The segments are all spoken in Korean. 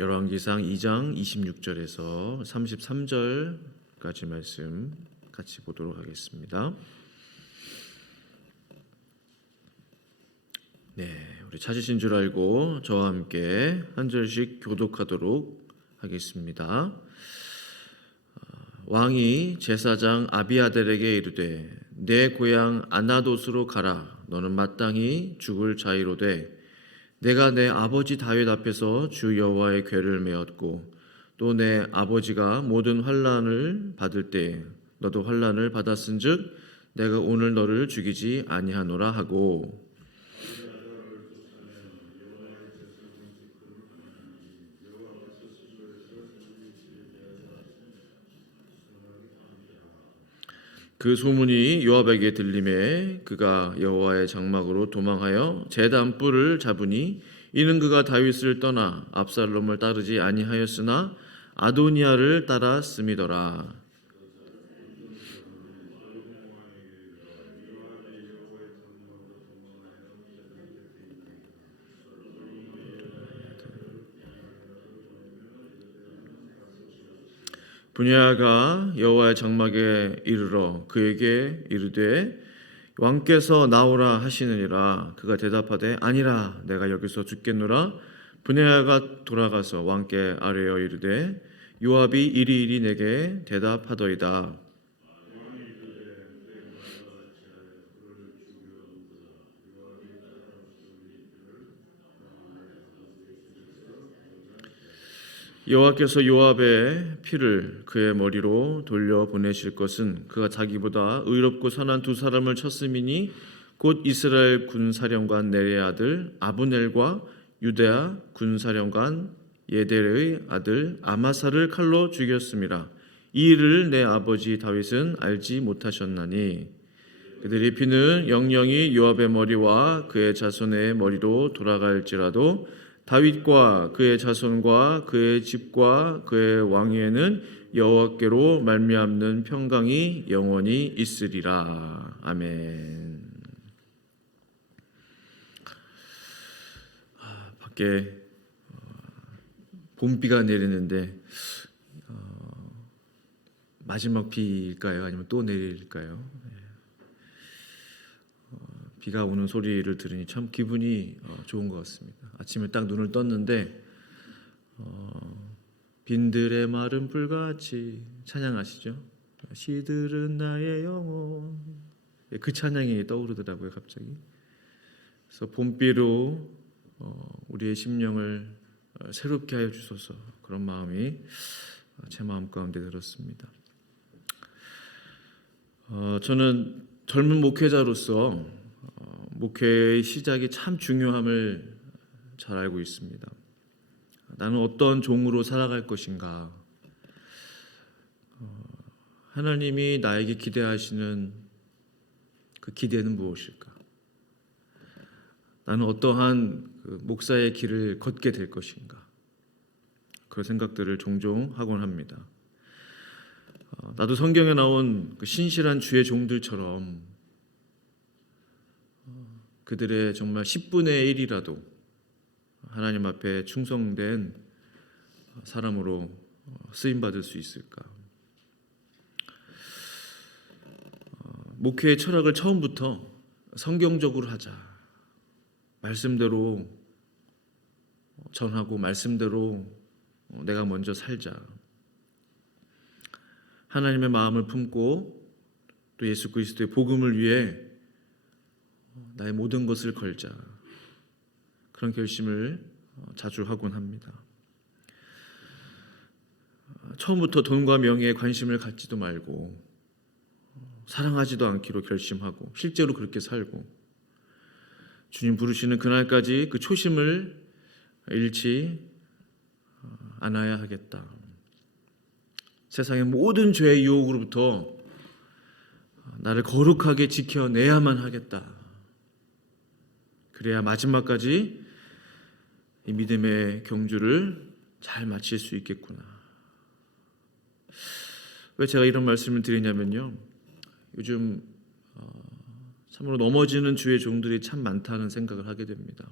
열왕기상 2장 26절에서 33절까지 말씀 같이 보도록 하겠습니다. 우리 찾으신 줄 알고 저와 함께 한 절씩 교독하도록 하겠습니다. 왕이 제사장 아비아델에게 이르되 내 고향 아나돗으로 가라. 너는 마땅히 죽을 자이로되 내가 내 아버지 다윗 앞에서 주 여호와의 궤를 메었고 또 내 아버지가 모든 환난을 받을 때에 너도 환난을 받았은즉 내가 오늘 너를 죽이지 아니하노라 하고, 그 소문이 요압에게 들림에 그가 여호와의 장막으로 도망하여 제단 뿔을 잡으니 이는 그가 다윗을 떠나 압살롬을 따르지 아니하였으나 아도니아를 따랐음이더라. 분야가 여호와의 장막에 이르러 그에게 이르되 왕께서 나오라 하시느니라. 그가 대답하되 아니라 내가 여기서 죽겠노라. 분야가 돌아가서 왕께 아뢰어 이르되 요압이 이리이리 내게 대답하더이다. 여호와께서 요압의 피를 그의 머리로 돌려 보내실 것은 그가 자기보다 의롭고 선한 두 사람을 쳤음이니 곧 이스라엘 군사령관 넬의 아들 아브넬과 유대아 군사령관 예델의 아들 아마사를 칼로 죽였음이라. 이 일을 내 아버지 다윗은 알지 못하셨나니 그들의 피는 영영이 요압의 머리와 그의 자손의 머리로 돌아갈지라도 다윗과 그의 자손과 그의 집과 그의 왕위에는 여호와께로 말미암는 평강이 영원히 있으리라. 아멘. 밖에 봄비가 내리는데 마지막 비일까요? 아니면 또 내릴까요? 비가 오는 소리를 들으니 참 기분이 좋은 것 같습니다. 아침에 딱 눈을 떴는데 빈들의 마른 불같이 찬양하시죠. 시들은 나의 영혼, 그 찬양이 떠오르더라고요 갑자기. 그래서 봄비로 우리의 심령을 새롭게 하여 주소서, 그런 마음이 제 마음 가운데 들었습니다. 저는 젊은 목회자로서 목회의 시작이 참 중요함을 잘 알고 있습니다. 나는 어떤 종으로 살아갈 것인가? 하나님이 나에게 기대하시는 그 기대는 무엇일까? 나는 어떠한 목사의 길을 걷게 될 것인가? 그런 생각들을 종종 하곤 합니다. 나도 성경에 나온 그 신실한 주의 종들처럼 그들의 정말 10분의 1이라도 하나님 앞에 충성된 사람으로 쓰임받을 수 있을까? 목회의 철학을 처음부터 성경적으로 하자. 말씀대로 전하고 말씀대로 내가 먼저 살자. 하나님의 마음을 품고 또 예수 그리스도의 복음을 위해 나의 모든 것을 걸자. 그런 결심을 자주 하곤 합니다. 처음부터 돈과 명예에 관심을 갖지도 말고 사랑하지도 않기로 결심하고 실제로 그렇게 살고 주님 부르시는 그날까지 그 초심을 잃지 않아야 하겠다. 세상의 모든 죄의 유혹으로부터 나를 거룩하게 지켜내야만 하겠다. 그래야 마지막까지 이 믿음의 경주를 잘 마칠 수 있겠구나. 왜 제가 이런 말씀을 드리냐면요, 요즘 참으로 넘어지는 주의 종들이 참 많다는 생각을 하게 됩니다.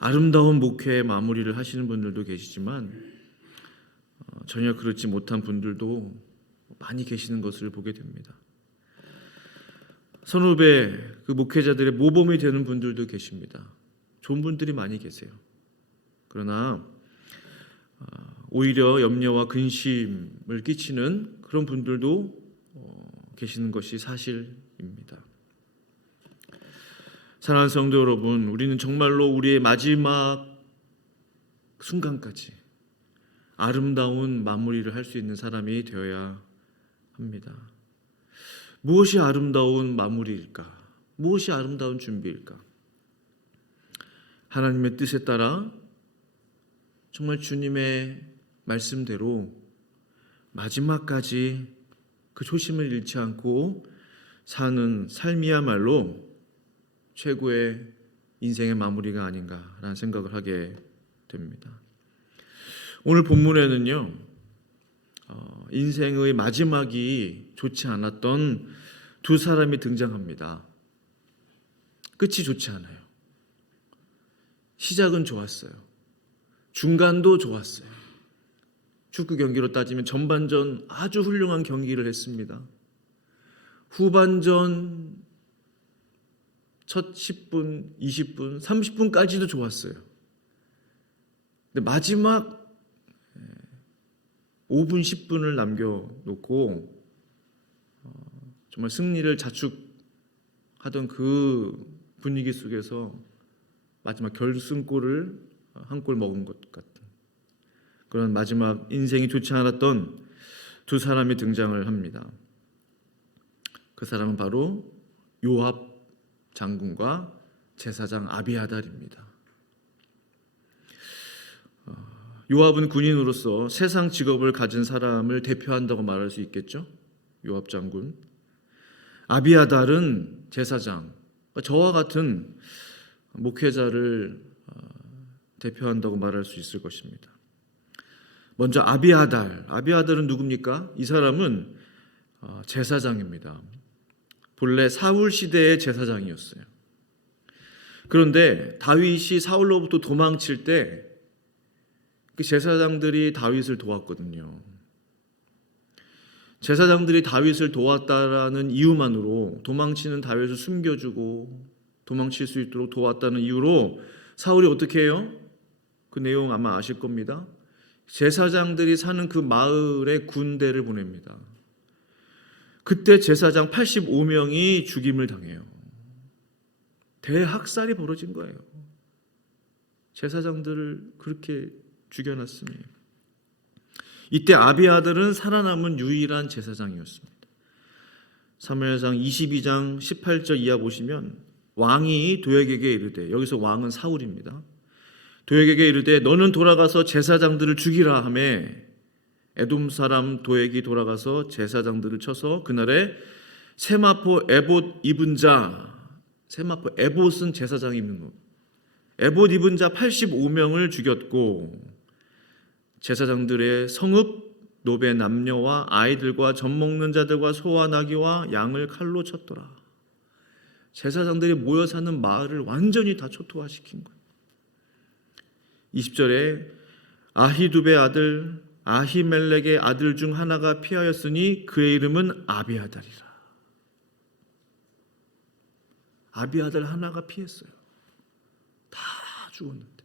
아름다운 목회 마무리를 하시는 분들도 계시지만 전혀 그렇지 못한 분들도 많이 계시는 것을 보게 됩니다. 선후배 그 목회자들의 모범이 되는 분들도 계십니다. 좋은 분들이 많이 계세요. 그러나 오히려 염려와 근심을 끼치는 그런 분들도 계시는 것이 사실입니다. 사랑하는 성도 여러분, 우리는 정말로 우리의 마지막 순간까지 아름다운 마무리를 할 수 있는 사람이 되어야 합니다. 무엇이 아름다운 마무리일까? 무엇이 아름다운 준비일까? 하나님의 뜻에 따라 정말 주님의 말씀대로 마지막까지 그 초심을 잃지 않고 사는 삶이야말로 최고의 인생의 마무리가 아닌가라는 생각을 하게 됩니다. 오늘 본문에는요, 인생의 마지막이 좋지 않았던 두 사람이 등장합니다. 끝이 좋지 않아요. 시작은 좋았어요. 중간도 좋았어요. 축구 경기로 따지면 전반전 아주 훌륭한 경기를 했습니다. 후반전 첫 10분, 20분, 30분까지도 좋았어요. 근데 마지막 5분, 10분을 남겨놓고 정말 승리를 자축하던 그 분위기 속에서 마지막 결승골을 한 골 먹은 것 같은 그런 마지막 인생이 좋지 않았던 두 사람이 등장을 합니다. 그 사람은 바로 요압 장군과 제사장 아비아달입니다. 요압은 군인으로서 세상 직업을 가진 사람을 대표한다고 말할 수 있겠죠. 요압 장군. 아비아달은 제사장, 저와 같은 목회자를 대표한다고 말할 수 있을 것입니다. 먼저 아비아달은 누굽니까? 이 사람은 제사장입니다. 본래 사울 시대의 제사장이었어요. 그런데 다윗이 사울로부터 도망칠 때 그 제사장들이 다윗을 도왔거든요. 제사장들이 다윗을 도왔다라는 이유만으로, 도망치는 다윗을 숨겨주고 도망칠 수 있도록 도왔다는 이유로 사울이 어떻게 해요? 그 내용 아마 아실 겁니다. 제사장들이 사는 그 마을에 군대를 보냅니다. 그때 제사장 85명이 죽임을 당해요. 대학살이 벌어진 거예요. 제사장들을 그렇게 죽여놨으니. 이때 아비아달은 살아남은 유일한 제사장이었습니다. 사무엘상 22장 18절 이하 보시면 왕이 도액에게 이르되, 여기서 왕은 사울입니다. 도액에게 이르되 너는 돌아가서 제사장들을 죽이라 하매 에돔 사람 도액이 돌아가서 제사장들을 쳐서 그날에 세마포 에봇 입은 자, 세마포 에봇은 제사장이 입는 것, 에봇 입은 자 85명을 죽였고 제사장들의 성읍 노베 남녀와 아이들과 젖 먹는 자들과 소와 나귀와 양을 칼로 쳤더라. 제사장들이 모여 사는 마을을 완전히 다 초토화시킨 거예요. 20절에 아히두베 아들 아히멜렉의 아들 중 하나가 피하였으니 그의 이름은 아비아달이라. 아비아달 하나가 피했어요. 다 죽었는데.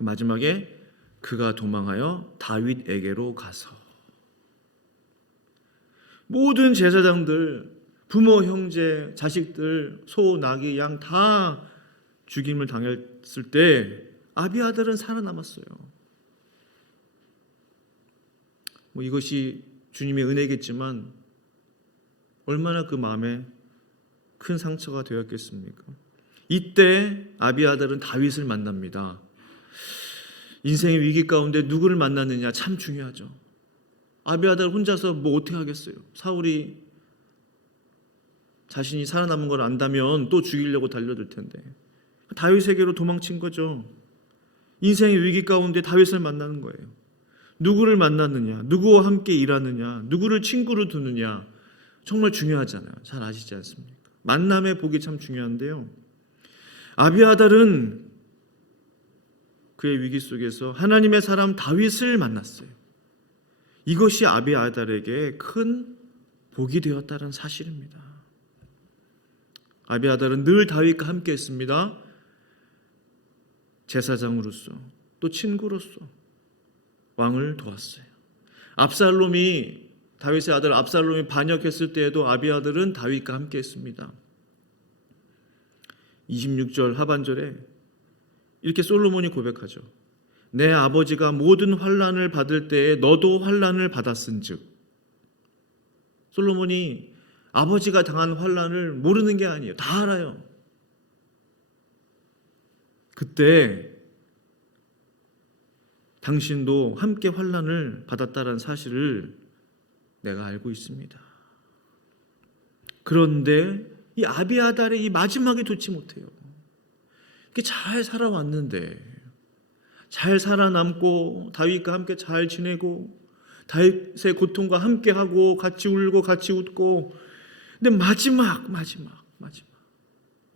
마지막에 그가 도망하여 다윗에게로 가서 모든 제사장들, 부모, 형제, 자식들, 소, 나귀, 양 다 죽임을 당했을 때 아비아달은 살아남았어요. 이것이 주님의 은혜겠지만 얼마나 그 마음에 큰 상처가 되었겠습니까? 이때 아비아달은 다윗을 만납니다. 인생의 위기 가운데 누구를 만났느냐 참 중요하죠. 아비아달 혼자서 어떻게 하겠어요? 사울이 자신이 살아남은 걸 안다면 또 죽이려고 달려들 텐데 다윗에게로 도망친 거죠. 인생의 위기 가운데 다윗을 만나는 거예요. 누구를 만났느냐, 누구와 함께 일하느냐, 누구를 친구로 두느냐 정말 중요하잖아요. 잘 아시지 않습니까? 만남의 복이 참 중요한데요. 아비아달은 그의 위기 속에서 하나님의 사람 다윗을 만났어요. 이것이 아비아달에게 큰 복이 되었다는 사실입니다. 아비아달은 늘 다윗과 함께 했습니다. 제사장으로서 또 친구로서 왕을 도왔어요. 다윗의 아들 압살롬이 반역했을 때에도 아비아달은 다윗과 함께 했습니다. 26절 하반절에 이렇게 솔로몬이 고백하죠. 내 아버지가 모든 환난을 받을 때에 너도 환난을 받았은즉. 솔로몬이 아버지가 당한 환난을 모르는 게 아니에요. 다 알아요. 그때 당신도 함께 환난을 받았다는 사실을 내가 알고 있습니다. 그런데 이 아비아달의 이 마지막에 좋지 못해요. 이렇게 잘 살아왔는데, 잘 살아남고 다윗과 함께 잘 지내고 다윗의 고통과 함께하고 같이 울고 같이 웃고, 근데 마지막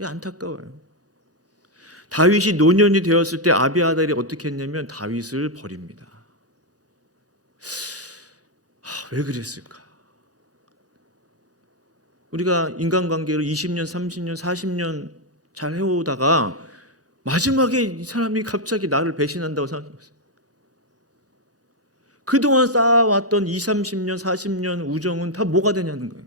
이 안타까워요. 다윗이 노년이 되었을 때 아비아달이 어떻게 했냐면 다윗을 버립니다. 왜 그랬을까? 우리가 인간관계를 20년, 30년, 40년 잘 해오다가 마지막에 이 사람이 갑자기 나를 배신한다고 생각했어요. 그동안 쌓아왔던 20, 30년, 40년 우정은 다 뭐가 되냐는 거예요.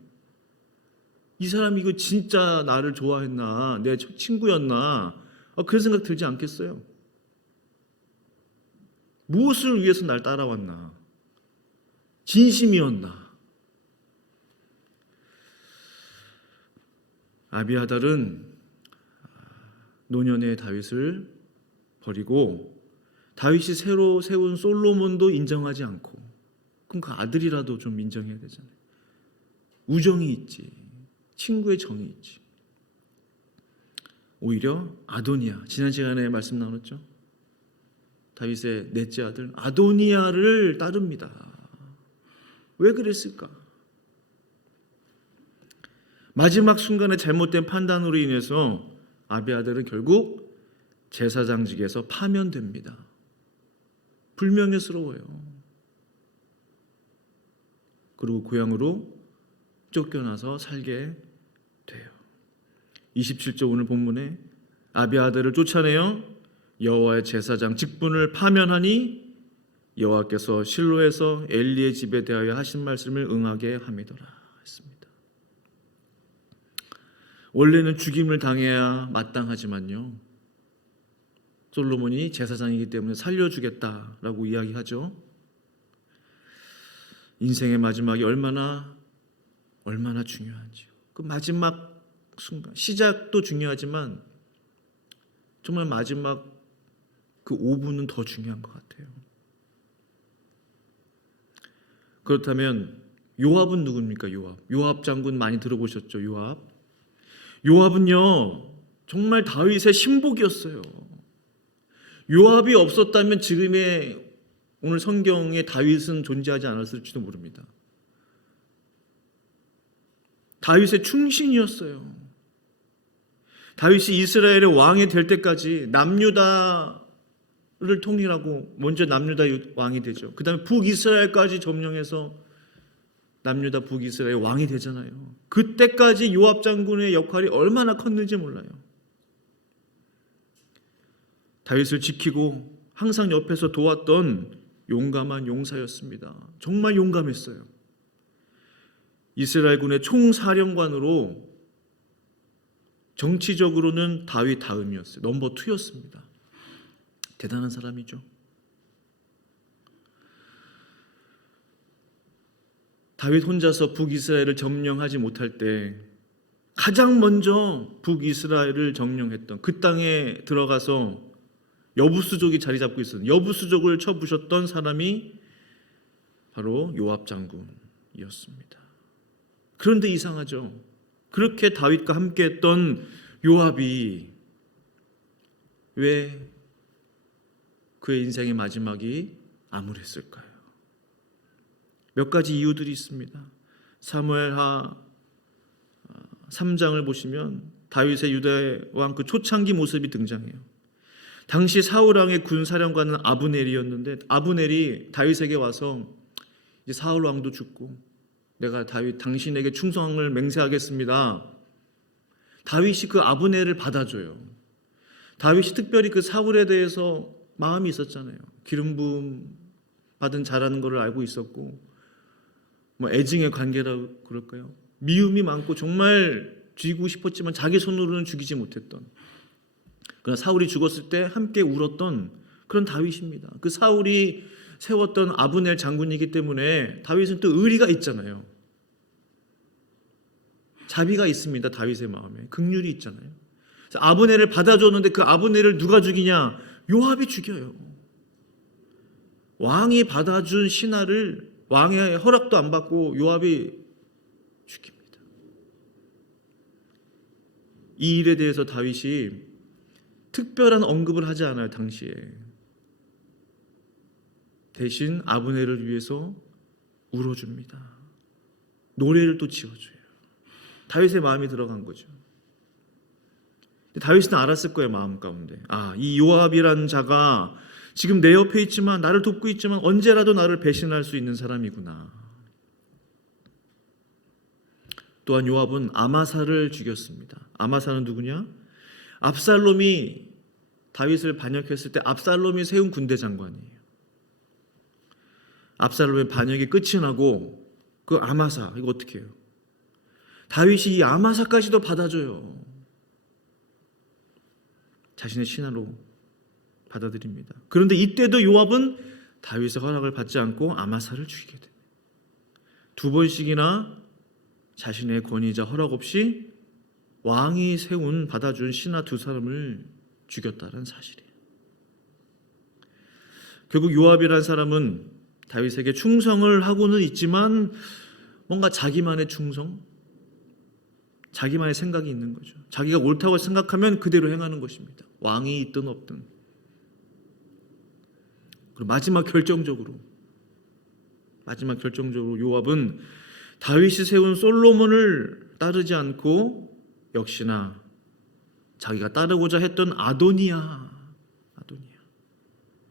이 사람이 이거 진짜 나를 좋아했나? 내 친구였나? 그런 생각 들지 않겠어요? 무엇을 위해서 날 따라왔나? 진심이었나? 아비아달은 노년의 다윗을 버리고 다윗이 새로 세운 솔로몬도 인정하지 않고, 그럼 그 아들이라도 좀 인정해야 되잖아요. 우정이 있지, 친구의 정이 있지. 오히려 아도니아, 지난 시간에 말씀 나눴죠. 다윗의 넷째 아들 아도니아를 따릅니다. 왜 그랬을까? 마지막 순간에 잘못된 판단으로 인해서 아비아달은 결국 제사장직에서 파면됩니다. 불명예스러워요. 그리고 고향으로 쫓겨나서 살게 돼요. 27절 오늘 본문에 아비아달을 쫓아내어 여호와의 제사장 직분을 파면하니 여호와께서 실로에서 엘리의 집에 대하여 하신 말씀을 응하게 함이더라 했습니다. 원래는 죽임을 당해야 마땅하지만요, 솔로몬이 제사장이기 때문에 살려주겠다라고 이야기하죠. 인생의 마지막이 얼마나 중요한지요. 그 마지막 순간, 시작도 중요하지만 정말 마지막 그 5분은 더 중요한 것 같아요. 그렇다면 요압은 누굽니까? 요압 장군 많이 들어보셨죠? 요압은요 정말 다윗의 신복이었어요. 요압이 없었다면 지금의 오늘 성경에 다윗은 존재하지 않았을지도 모릅니다. 다윗의 충신이었어요. 다윗이 이스라엘의 왕이 될 때까지 남유다를 통일하고 먼저 남유다 왕이 되죠. 그 다음에 북이스라엘까지 점령해서 남유다 북이스라엘 왕이 되잖아요. 그때까지 요압 장군의 역할이 얼마나 컸는지 몰라요. 다윗을 지키고 항상 옆에서 도왔던 용감한 용사였습니다. 정말 용감했어요. 이스라엘군의 총사령관으로 정치적으로는 다윗 다음이었어요. 넘버 2였습니다. 대단한 사람이죠. 다윗 혼자서 북이스라엘을 점령하지 못할 때 가장 먼저 북이스라엘을 점령했던, 그 땅에 들어가서 여부수족이 자리 잡고 있었던 여부수족을 쳐부셨던 사람이 바로 요압 장군이었습니다. 그런데 이상하죠. 그렇게 다윗과 함께했던 요압이 왜 그의 인생의 마지막이 암울했을까요? 몇 가지 이유들이 있습니다. 사무엘하 3장을 보시면 다윗의 유대 왕 그 초창기 모습이 등장해요. 당시 사울 왕의 군사령관은 아브넬이었는데 아브넬이 다윗에게 와서 이제 사울 왕도 죽고 내가 다윗 당신에게 충성을 맹세하겠습니다. 다윗이 그 아브넬을 받아줘요. 다윗이 특별히 그 사울에 대해서 마음이 있었잖아요. 기름 부음 받은 자라는 것을 알고 있었고 뭐 애증의 관계라고 그럴까요? 미움이 많고 정말 죽이고 싶었지만 자기 손으로는 죽이지 못했던, 그러나 사울이 죽었을 때 함께 울었던 그런 다윗입니다. 그 사울이 세웠던 아브넬 장군이기 때문에 다윗은 또 의리가 있잖아요. 자비가 있습니다. 다윗의 마음에 긍휼이 있잖아요. 그래서 아브넬을 받아줬는데 그 아브넬을 누가 죽이냐? 요압이 죽여요. 왕이 받아준 신하를 왕의 허락도 안 받고 요압이 죽입니다. 이 일에 대해서 다윗이 특별한 언급을 하지 않아요. 당시에 대신 아브넬을 위해서 울어줍니다. 노래를 또 지어줘요. 다윗의 마음이 들어간 거죠. 다윗은 알았을 거예요. 마음 가운데 이 요압이라는 자가 지금 내 옆에 있지만 나를 돕고 있지만 언제라도 나를 배신할 수 있는 사람이구나. 또한 요압은 아마사를 죽였습니다. 아마사는 누구냐? 압살롬이 다윗을 반역했을 때 압살롬이 세운 군대 장관이에요. 압살롬의 반역이 끝이 나고 그 아마사 이거 어떻게 해요? 다윗이 이 아마사까지도 받아줘요. 자신의 신하로 받아들입니다. 그런데 이때도 요압은 다윗의 허락을 받지 않고 아마사를 죽이게 됩니다. 두 번씩이나 자신의 권위자 허락 없이 왕이 세운 받아준 신하 두 사람을 죽였다는 사실이에요. 결국 요압이라는 사람은 다윗에게 충성을 하고는 있지만 뭔가 자기만의 충성, 자기만의 생각이 있는 거죠. 자기가 옳다고 생각하면 그대로 행하는 것입니다. 왕이 있든 없든. 그리고 마지막 결정적으로 요압은 다윗이 세운 솔로몬을 따르지 않고 역시나 자기가 따르고자 했던 아도니아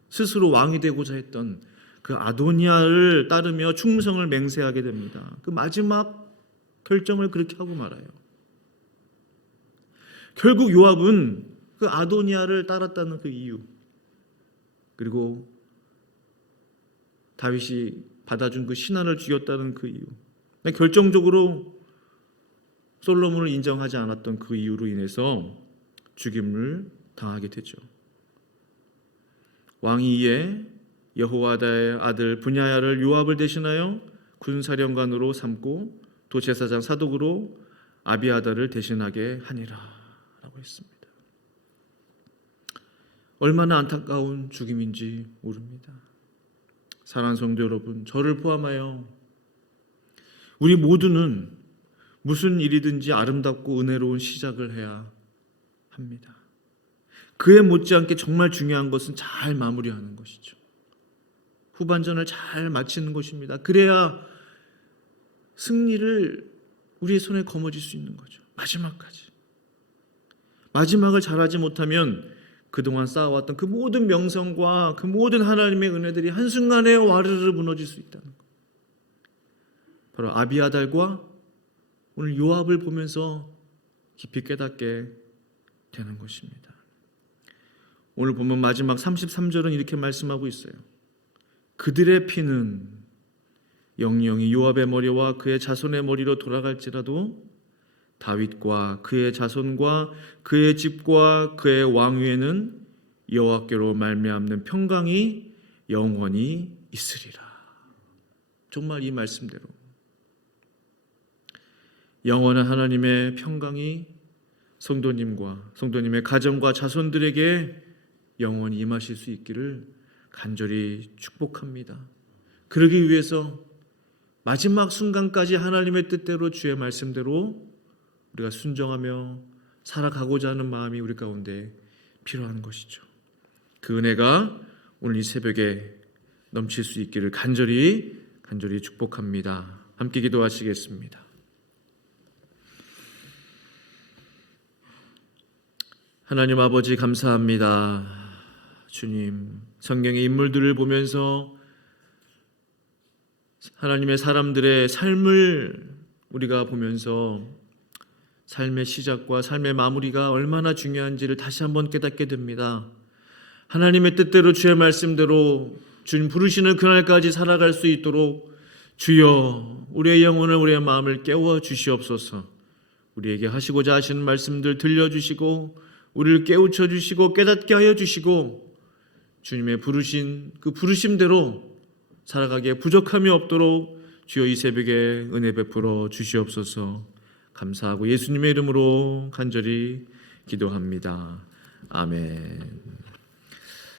스스로 왕이 되고자 했던 그 아도니아를 따르며 충성을 맹세하게 됩니다. 그 마지막 결정을 그렇게 하고 말아요. 결국 요압은 그 아도니아를 따랐다는 그 이유, 그리고 다윗이 받아준 그 신하를 죽였다는 그 이유, 결정적으로 솔로몬을 인정하지 않았던 그 이유로 인해서 죽임을 당하게 되죠. 왕이 이에 여호와다의 아들 분야야를 요압을 대신하여 군사령관으로 삼고 또 제사장 사독으로 아비아다를 대신하게 하니라 라고 했습니다. 얼마나 안타까운 죽임인지 모릅니다. 사랑하는 성도 여러분, 저를 포함하여 우리 모두는 무슨 일이든지 아름답고 은혜로운 시작을 해야 합니다. 그에 못지않게 정말 중요한 것은 잘 마무리하는 것이죠. 후반전을 잘 마치는 것입니다. 그래야 승리를 우리의 손에 거머쥘 수 있는 거죠. 마지막까지. 마지막을 잘하지 못하면 그동안 쌓아왔던 그 모든 명성과 그 모든 하나님의 은혜들이 한순간에 와르르 무너질 수 있다는 것. 바로 아비아달과 오늘 요압을 보면서 깊이 깨닫게 되는 것입니다. 오늘 보면 마지막 33절은 이렇게 말씀하고 있어요. 그들의 피는 영영이 요압의 머리와 그의 자손의 머리로 돌아갈지라도 다윗과 그의 자손과 그의 집과 그의 왕위에는 여호와께로 말미암는 평강이 영원히 있으리라. 정말 이 말씀대로 영원한 하나님의 평강이 성도님과 성도님의 가정과 자손들에게 영원히 임하실 수 있기를 간절히 축복합니다. 그러기 위해서 마지막 순간까지 하나님의 뜻대로 주의 말씀대로 우리가 순종하며 살아가고자 하는 마음이 우리 가운데 필요한 것이죠. 그 은혜가 오늘 이 새벽에 넘칠 수 있기를 간절히 축복합니다. 함께 기도하시겠습니다. 하나님 아버지 감사합니다. 주님, 성경의 인물들을 보면서 하나님의 사람들의 삶을 우리가 보면서 삶의 시작과 삶의 마무리가 얼마나 중요한지를 다시 한번 깨닫게 됩니다. 하나님의 뜻대로 주의 말씀대로 주님 부르시는 그날까지 살아갈 수 있도록 주여 우리의 영혼을 우리의 마음을 깨워 주시옵소서. 우리에게 하시고자 하시는 말씀들 들려주시고 우리를 깨우쳐 주시고 깨닫게 하여 주시고 주님의 부르신 그 부르심대로 살아가기에 부족함이 없도록 주여 이 새벽에 은혜 베풀어 주시옵소서. 감사하고 예수님의 이름으로 간절히 기도합니다. 아멘.